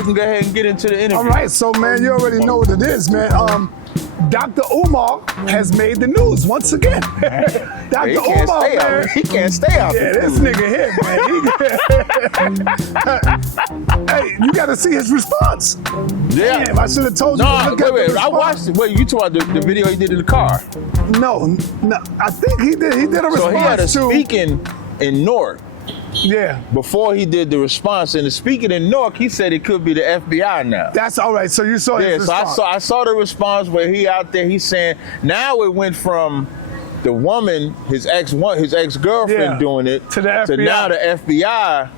we can go ahead and get into the interview. All right, so man, you already know what it is, man. Dr. Umar has made the news once again. Dr. Umar, man. He can't stay out. Yeah, this nigga here, man. Hey, you got to see his response. Yeah. Damn, I should have told you. No, wait. I watched it. Wait, you talking about the video he did in the car? No, I think he did. He did a response. So he had a speaking in Newark. Yeah. Before he did the response, and the speaking in Newark, he said it could be the FBI now. That's all right. So you saw his response. I saw the response where he out there. He's saying now it went from the woman, his ex-girlfriend doing it to the FBI. To now the FBI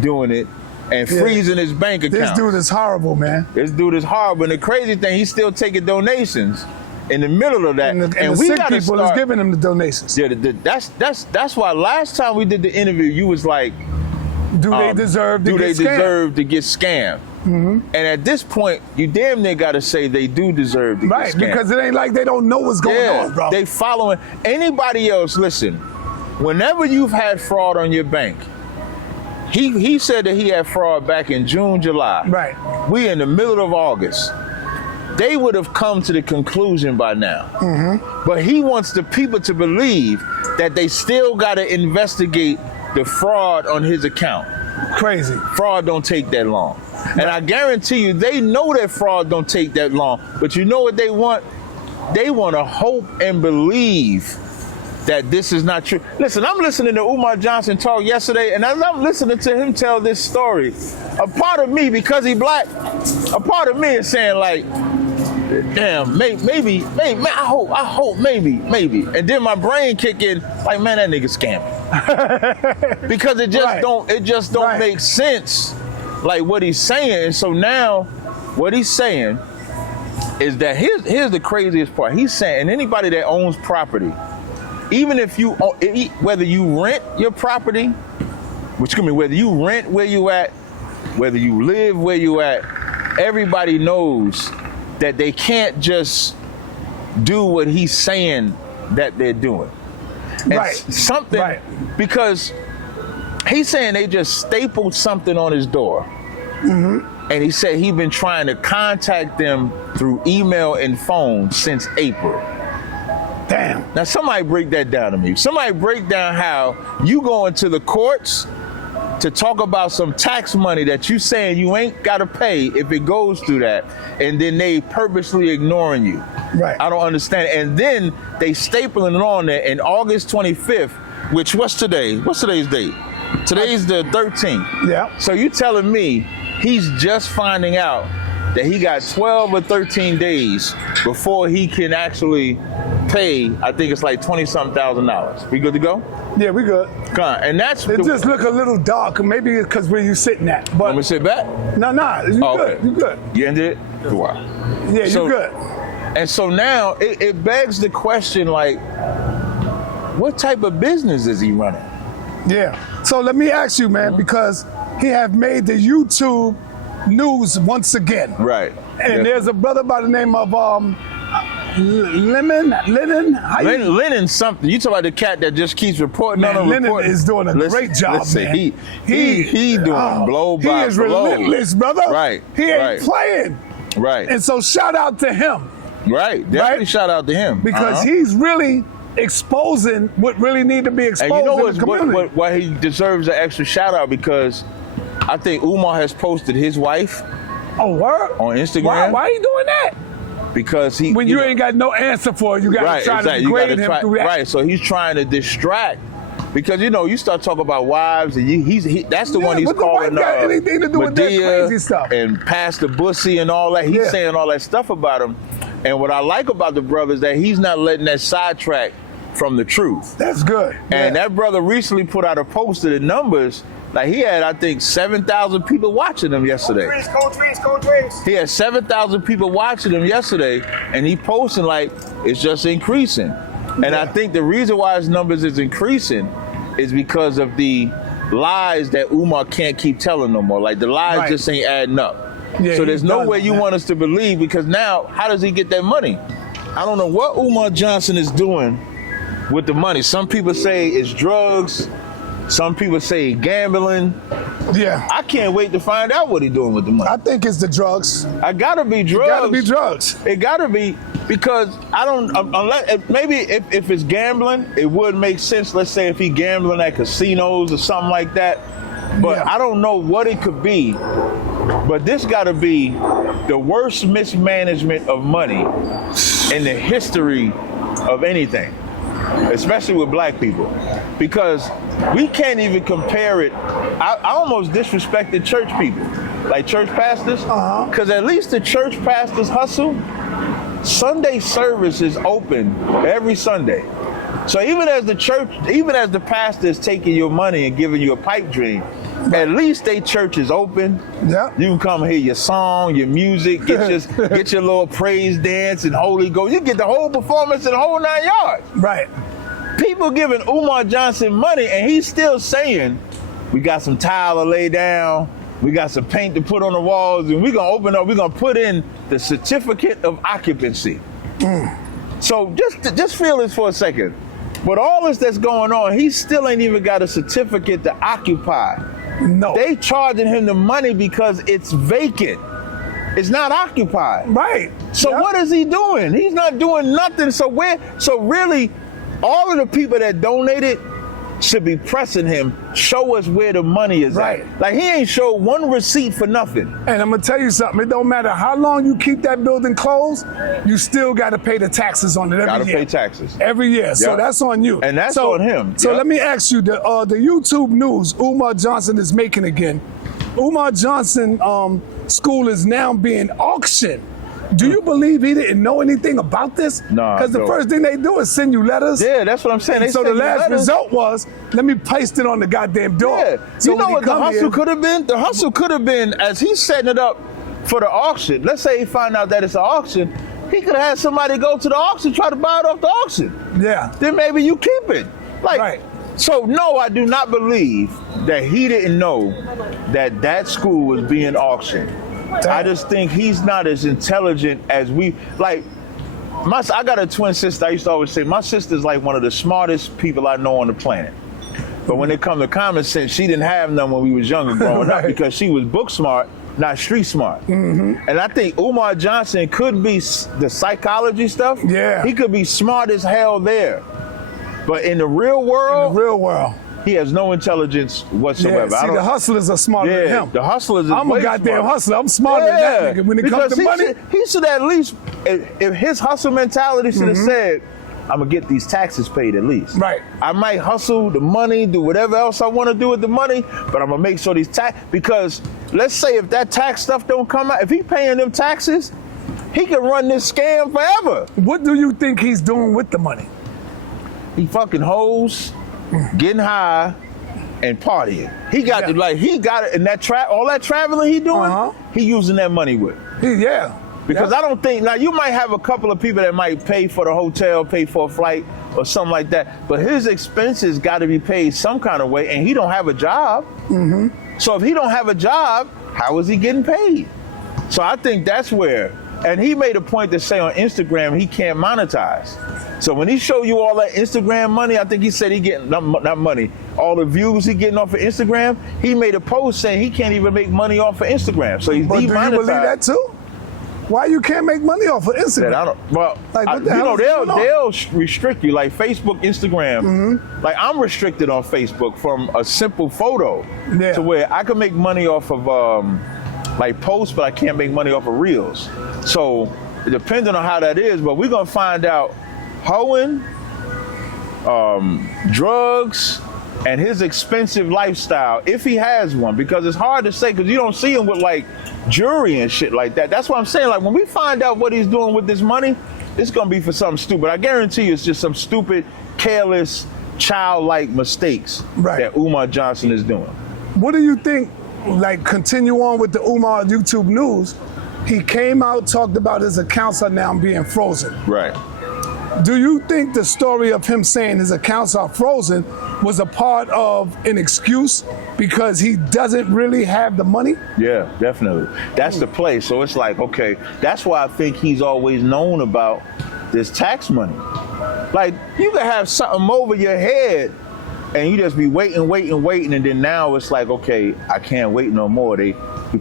doing it and freezing his bank account. This dude is horrible, man. This dude is horrible. And the crazy thing, he's still taking donations in the middle of that. And the we sick gotta people is giving him the donations. Yeah, that's why last time we did the interview, you was like, do they deserve to get scammed? Mm-hmm. And at this point, you damn near got to say they do deserve to get scammed. Right, because it ain't like they don't know what's going on, bro. They following anybody else. Listen, whenever you've had fraud on your bank, he said that he had fraud back in June, July. Right. We in the middle of August. They would have come to the conclusion by now. Mm-hmm. But he wants the people to believe that they still got to investigate the fraud on his account. Crazy. Fraud don't take that long. Right. And I guarantee you, they know that fraud don't take that long. But you know what they want? They want to hope and believe that this is not true. Listen, I'm listening to Umar Johnson talk yesterday, and as I'm listening to him tell this story, a part of me, because he black, a part of me is saying like, damn, maybe, I hope, maybe. And then my brain kick in, like, man, that nigga scamming. Because it just don't make sense, like what he's saying. And so now, what he's saying is that here's the craziest part. He's saying anybody that owns property, even if you, whether you rent your property, which could mean whether you rent where you at, whether you live where you at, everybody knows that they can't just do what he's saying that they're doing. Right. Something, because he's saying they just stapled something on his door. Mm-hmm. And he said he's been trying to contact them through email and phone since April. Damn. Now somebody break that down to me. Somebody break down how you go into the courts to talk about some tax money that you saying you ain't got to pay if it goes through that, and then they purposely ignoring you. Right. I don't understand. And then they stapling it on there. And August 25th, which what's today? What's today's date? Today's the 13th. Yeah. So you telling me he's just finding out that he got 12 or 13 days before he can actually pay, I think it's like $20-something thousand. We good to go? Yeah, we good. Come on. And that's it just look a little dark, maybe because where you sitting at. But want me to sit back? No, you good. Okay. You good. You ended it? Wow. Yeah, you good. And so now it begs the question, like, what type of business is he running? Yeah. So let me ask you, man, because he have made the YouTube news once again. Right. And there's a brother by the name of Lennon something. You talk about the cat that just keeps reporting on him. Lennon is doing a great job, man. He doing blow by blow. He is relentless, brother. Right. He ain't playing. Right. And so shout out to him. Right. Definitely shout out to him. Because he's really exposing what really need to be exposed in the community. Why he deserves an extra shout out, because I think Umar has posted his wife. Oh, word? On Instagram. Why are you doing that? Because when you ain't got no answer for it, you got to try to degrade him through that. Right, so he's trying to distract. Because, you start talking about wives, and that's the one he's calling anything to do with that crazy stuff. And Pastor Bussy and all that. He's saying all that stuff about him. And what I like about the brother is that he's not letting that sidetrack from the truth. That's good. And that brother recently put out a post of the numbers. Like, he had, I think, 7,000 people watching him yesterday. Cold drinks. He had 7,000 people watching him yesterday, and he posting like it's just increasing. And I think the reason why his numbers is increasing is because of the lies that Umar can't keep telling no more. Like, the lies just ain't adding up. Yeah, so there's no way you want us to believe, because now, how does he get that money? I don't know what Umar Johnson is doing with the money. Some people say it's drugs. Some people say gambling. Yeah. I can't wait to find out what he's doing with the money. I think it's the drugs. I gotta be drugs. It gotta be drugs. It gotta be, because I don't, unless, maybe if it's gambling, it would make sense. Let's say if he gambling at casinos or something like that. But Yeah. I don't know what it could be. But this gotta be the worst mismanagement of money in the history of anything, especially with black people, because we can't even compare it. I almost disrespected church people, like church pastors, because at least the church pastors hustle. Sunday service is open every Sunday. So even as the church, even as the pastor is taking your money and giving you a pipe dream, at least they church is open. Yeah. You can come hear your song, your music, get your little praise dance and Holy Ghost. You get the whole performance and the whole 9 yards. Right. People giving Umar Johnson money and he's still saying, we got some tile to lay down, we got some paint to put on the walls, and we're gonna open up, we're gonna put in the certificate of occupancy. So just feel this for a second. With all this that's going on, he still ain't even got a certificate to occupy. No. They charging him the money because it's vacant. It's not occupied. Right. So Yep. what is he doing? He's not doing nothing. So really, all of the people that donated should be pressing him, show us where the money is Right. at. Like, he ain't showed one receipt for nothing. And I'm gonna tell you something. It don't matter how long you keep that building closed, you still got to pay the taxes on it every Gotta year. pay taxes. Every year. So Yep. that's on you. And that's so, on him. So Yep. let me ask you, the YouTube news Umar Johnson is making again. Umar Johnson school is now being auctioned. Do you believe he didn't know anything about this? Nah, Because the no. first thing they do is send you letters. Yeah, that's what I'm saying. They So the send you last letters. result was, let me paste it on the goddamn door. Yeah. So You know when he what the come hustle here- could have been? The hustle could have been, as he's setting it up for the auction. Let's say he find out that it's an auction. He could have had somebody go to the auction, try to buy it off the auction. Yeah. Then maybe you keep it. Like, Right. So no, I do not believe that he didn't know that school was being auctioned. I just think he's not as intelligent as we, like, I got a twin sister. I used to always say my sister's like one of the smartest people I know on the planet. But when it comes to common sense, she didn't have none when we was younger growing up, Right. because she was book smart, not street smart. And I think Umar Johnson could be the psychology stuff. Yeah. He could be smart as hell there. But in the real world, The real world. he has no intelligence whatsoever. Yeah, see, the hustlers are smarter than him. The hustlers is I'm a way goddamn smarter. hustler. I'm smarter than that nigga. When it comes Because to money, he should at least, if his hustle mentality should have said, I'm gonna get these taxes paid at least. Right. I might hustle the money, do whatever else I want to do with the money, but I'm gonna make sure these tax, because let's say if that tax stuff don't come out, if he paying them taxes, he can run this scam forever. what do you think he's doing with the money? He fucking hoes, getting high, and partying. He got Yeah. he got it in that all that traveling he doing. Uh-huh. He using that money with. Yeah. Because Yeah. I don't think, now you might have a couple of people that might pay for the hotel, pay for a flight or something like that, but his expenses got to be paid some kind of way, and he don't have a job. So if he don't have a job, how is he getting paid? So I think that's where, and he made a point to say on Instagram he can't monetize. So when he show you all that Instagram money, I think he said he getting, not money, all the views he getting off of Instagram, he made a post saying he can't even make money off of Instagram. So he's But do you demonetized. believe that too? Why you can't make money off of Instagram? That I don't. Well, Like, what the you hell know, is going on? they'll restrict you, like Facebook, Instagram. Like, I'm restricted on Facebook from a simple photo Yeah. to where I can make money off of like posts, but I can't make money off of reels. So depending on how that is, but we're gonna find out hoeing, drugs, and his expensive lifestyle, if he has one, because it's hard to say, because you don't see him with like jewelry and shit like that. That's what I'm saying. Like, when we find out what he's doing with this money, it's gonna be for something stupid. I guarantee you it's just some stupid, careless, childlike mistakes Right. that Umar Johnson is doing. What do you think, like, continue on with the Umar YouTube news? He came out, talked about his accounts are now being frozen. Right. Do you think the story of him saying his accounts are frozen was a part of an excuse because he doesn't really have the money? Yeah, definitely. That's the play. So it's like, okay, that's why I think he's always known about this tax money. Like, you can have something over your head and you just be waiting, and then now it's like, okay, I can't wait no more. He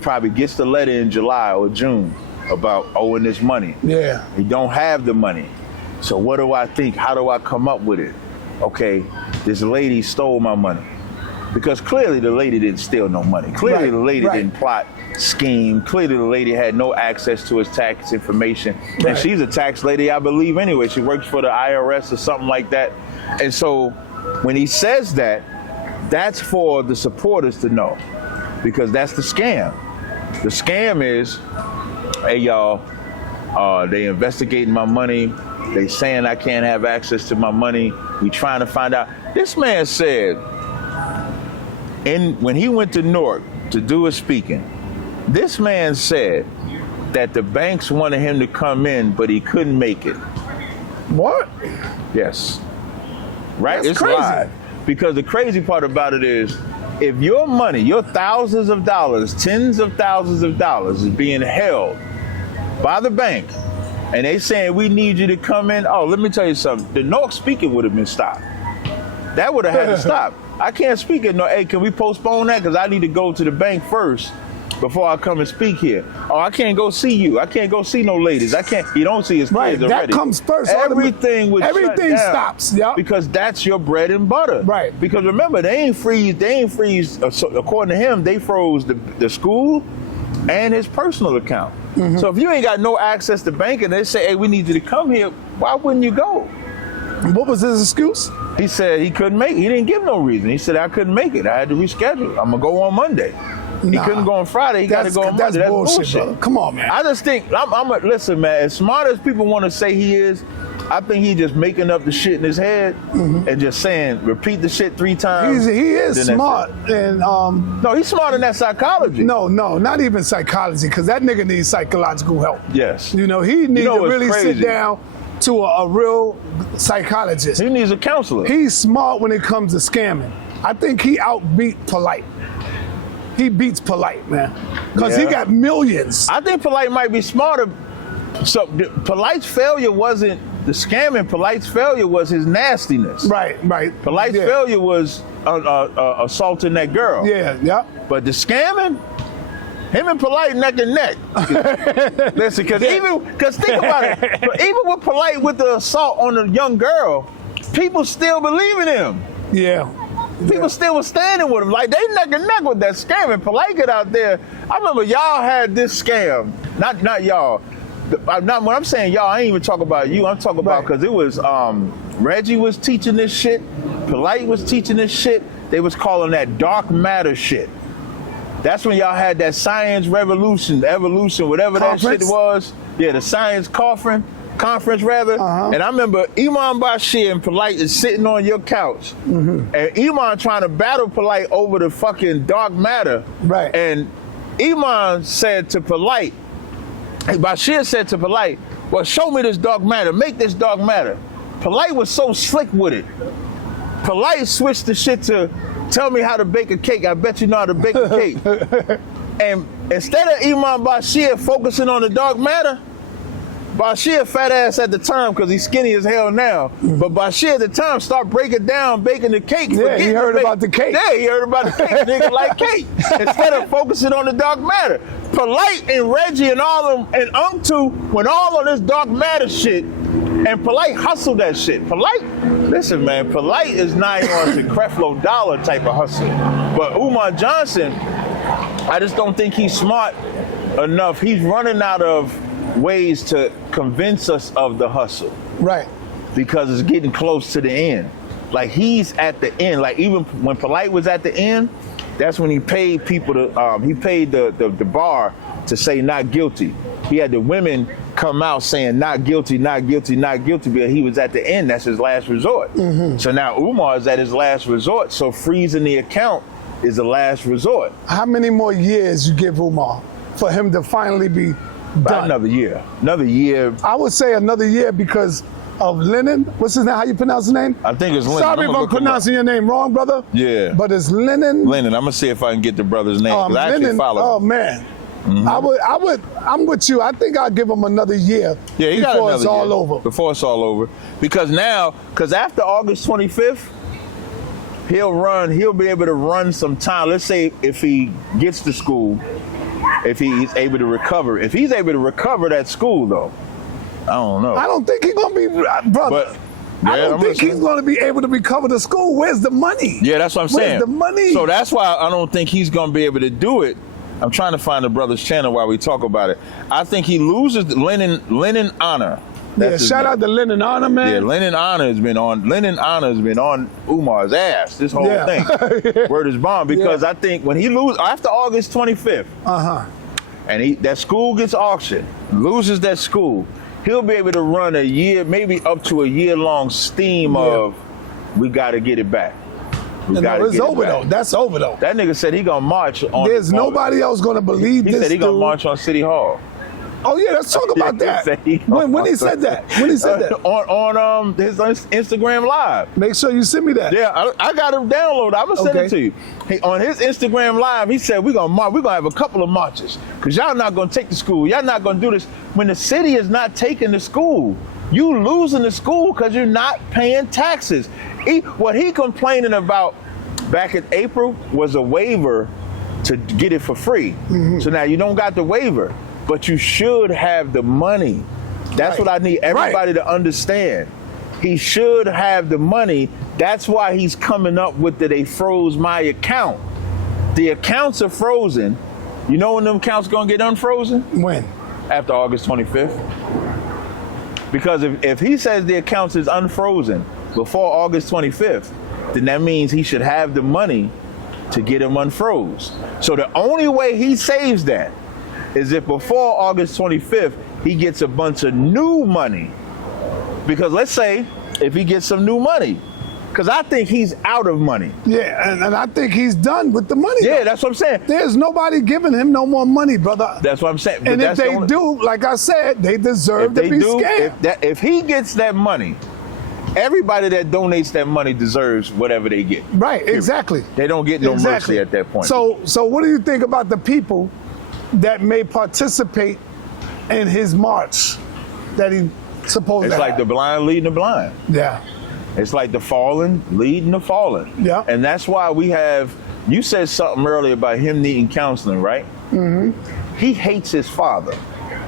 probably gets the letter in July or June about owing this money. Yeah. He don't have the money. So what do I think? How do I come up with it? Okay, this lady stole my money. Because clearly the lady didn't steal no money. Clearly the lady didn't plot, scheme. Clearly the lady had no access to his tax information. And she's a tax lady, I believe, anyway. She works for the IRS or something like that. And so when he says that, that's for the supporters to know. Because that's the scam. The scam is, hey, y'all, they investigating my money. They saying I can't have access to my money. We trying to find out. This man said, when he went to Newark to do his speaking, this man said that the banks wanted him to come in, but he couldn't make it. What? Yes. Right? That's it's crazy. live. Because the crazy part about it is, if your money, your thousands of dollars, tens of thousands of dollars is being held by the bank, and they saying we need you to come in, oh, let me tell you something. The Newark speaking would have been stopped. That would have had to stop. I can't speak at no, hey, can we postpone that? Because I need to go to the bank first before I come and speak here. Oh, I can't go see you. I can't go see no ladies. I can't, you don't see his kids already. That comes first. Everything would shut down stops. Yep. Because that's your bread and butter. Right. Because remember, they ain't freeze, so according to him, they froze the school and his personal account. Mm-hmm. So if you ain't got no access to banking, they say, hey, we need you to come here, why wouldn't you go? What was his excuse? He said he couldn't make it. He didn't give no reason. He said, I couldn't make it. I had to reschedule. I'm going to go on Monday. He couldn't go on Friday. He got to go on Monday. That's bullshit. Brother. Come on, man. I just think, listen, man, as smart as people want to say he is, I think he's just making up the shit in his head and just saying, repeat the shit 3 times. He is smart. And no, he's smarter than that psychology. No, not even psychology, because that nigga needs psychological help. Yes. You know, he needs to really sit down to a real psychologist. He needs a counselor. He's smart when it comes to scamming. I think he outbeat Polite. He beats Polite, man, because he got millions. I think Polite might be smarter. So Polite's failure wasn't the scamming. Polite's failure was his nastiness. Right. Polite's failure was assaulting that girl. Yeah. But the scamming, him and Polite neck and neck. Listen, because think about it. Even with Polite with the assault on the young girl, people still believe in him. Yeah. People still was standing with him. Like, they neck and neck with that scam. And Polite get out there. I remember y'all had this scam. Not y'all. When I'm saying y'all, I ain't even talking about you. I'm talking about because it was Reggie was teaching this shit. Polite was teaching this shit. They was calling that dark matter shit. That's when y'all had that science evolution, whatever that shit was. Yeah, the science conference. And I remember Iman Bashir and Polite is sitting on your couch, and Iman trying to battle Polite over the fucking dark matter. Right. And Iman said to Polite, Bashir said to Polite, well, show me this dark matter, make this dark matter. Polite was so slick with it. Polite switched the shit to tell me how to bake a cake. I bet you know how to bake a cake. And instead of Iman Bashir focusing on the dark matter, Bashir, fat ass at the time, because he's skinny as hell now, but Bashir at the time start breaking down baking the cake. Yeah, he heard about the cake. Yeah, he heard about the cake. Nigga like cake. Instead of focusing on the dark matter. Polite and Reggie and all of them and Untu went all on this dark matter shit, and Polite hustled that shit. Polite, listen, man, Polite is not on the Creflo Dollar type of hustle. But Umar Johnson, I just don't think he's smart enough. He's running out of ways to convince us of the hustle. Right. Because it's getting close to the end. Like, he's at the end. Like, even when Polite was at the end, that's when he paid people to, he paid the bar to say not guilty. He had the women come out saying not guilty, not guilty, not guilty, because he was at the end. That's his last resort. So now Umar is at his last resort. So freezing the account is the last resort. How many more years you give Umar for him to finally be done? Another year. Another year. I would say another year because of Lennon. What's his name? How you pronounce his name? I think it's Lennon. Sorry if I'm pronouncing your name wrong, brother. Yeah. But it's Lennon. Lennon. I'm gonna see if I can get the brother's name. I actually follow him. Oh man. I'm with you. I think I'll give him another year before it's all over. Before it's all over. Because after August 25th, he'll be able to run some time. Let's say if he gets to school, if he's able to recover. If he's able to recover that school, though, I don't know. I don't think he's going to be, brother. I don't think he's going to be able to recover the school. Where's the money? Yeah, that's what I'm saying. Where's the money? So that's why I don't think he's going to be able to do it. I'm trying to find the brother's channel while we talk about it. I think he loses Lennon Honor. Yeah, shout out to Lennon Honor, man. Yeah, Lennon Honor has been on Umar's ass this whole thing. Word is bond, because I think when he loses after August 25th, and that school gets auctioned, loses that school, he'll be able to run a year, maybe up to a year-long steam of, we got to get it back. It's over though. That's over though. That nigga said he gonna march on. There's nobody else gonna believe this. He said he gonna march on City Hall. Oh yeah, let's talk about that. When he said that? When he said that? On his Instagram Live. Make sure you send me that. Yeah, I got him downloaded. I'm gonna send it to you. On his Instagram Live, he said we're gonna have a couple of marches because y'all not gonna take the school. Y'all not gonna do this when the city is not taking the school. You losing the school because you're not paying taxes. What he complaining about back in April was a waiver to get it for free. So now you don't got the waiver, but you should have the money. That's what I need everybody to understand. He should have the money. That's why he's coming up with that they froze my account. The accounts are frozen. You know when them accounts gonna get unfrozen? When? After August 25th. Because if he says the accounts is unfrozen before August 25th, then that means he should have the money to get him unfroze. So the only way he saves that is if before August 25th, he gets a bunch of new money. Because let's say if he gets some new money, because I think he's out of money. Yeah, and I think he's done with the money. Yeah, that's what I'm saying. There's nobody giving him no more money, brother. That's what I'm saying. And if they do, like I said, they deserve to be scammed. If he gets that money, everybody that donates that money deserves whatever they get. Right, exactly. They don't get no mercy at that point. So what do you think about the people that may participate in his march that he supposed to have? It's like the blind leading the blind. Yeah. It's like the fallen leading the fallen. Yeah. And that's why you said something earlier about him needing counseling, right? Mm-hmm. He hates his father.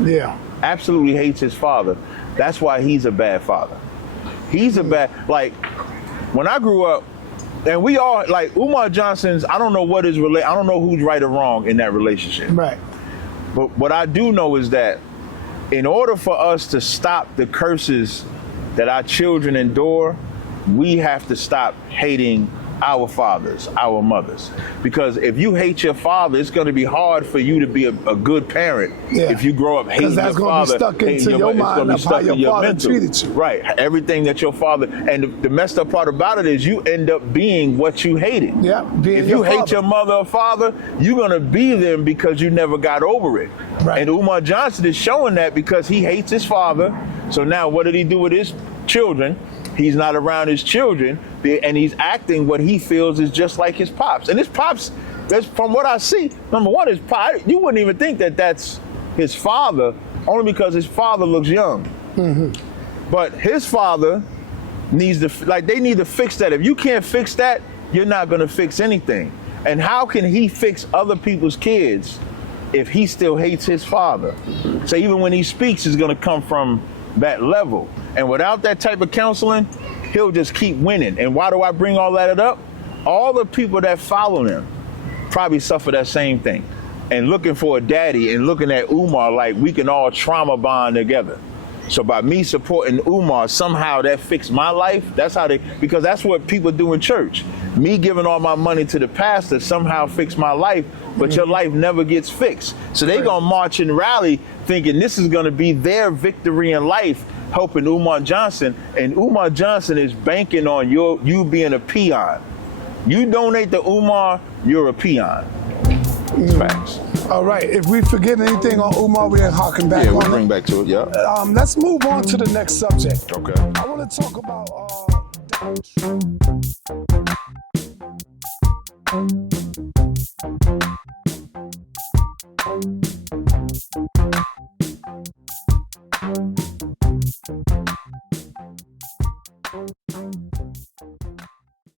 Yeah. Absolutely hates his father. That's why he's a bad father. He's a bad, like, when I grew up, and we all, like, Umar Johnson's, I don't know what his I don't know who's right or wrong in that relationship. Right. But what I do know is that in order for us to stop the curses that our children endure, we have to stop hating our fathers, our mothers. Because if you hate your father, it's going to be hard for you to be a good parent if you grow up hating your father. Because that's going to be stuck into your mind of how your father treated you. Right. Everything that your father, and the messed up part about it is you end up being what you hated. Yeah. If you hate your mother or father, you're going to be them because you never got over it. Right. And Umar Johnson is showing that because he hates his father. So now what did he do with his children? He's not around his children, and he's acting what he feels is just like his pops. And his pops, from what I see, number one, his pop, you wouldn't even think that that's his father, only because his father looks young. Mm-hmm. But his father needs to, they need to fix that. If you can't fix that, you're not going to fix anything. And how can he fix other people's kids if he still hates his father? So even when he speaks, it's going to come from that level. And without that type of counseling, he'll just keep winning. And why do I bring all that up? All the people that follow him probably suffer that same thing. And looking for a daddy and looking at Umar like we can all trauma bond together. So by me supporting Umar, somehow that fixed my life. That's how because that's what people do in church. Me giving all my money to the pastor somehow fixed my life, but your life never gets fixed. So they gonna march and rally thinking this is gonna be their victory in life, helping Umar Johnson. And Umar Johnson is banking on you being a peon. You donate to Umar, you're a peon. It's facts. All right, if we forget anything on Umar, we're harking back on we'll bring back to it, yeah. Let's move on to the next subject. Okay. I want to talk about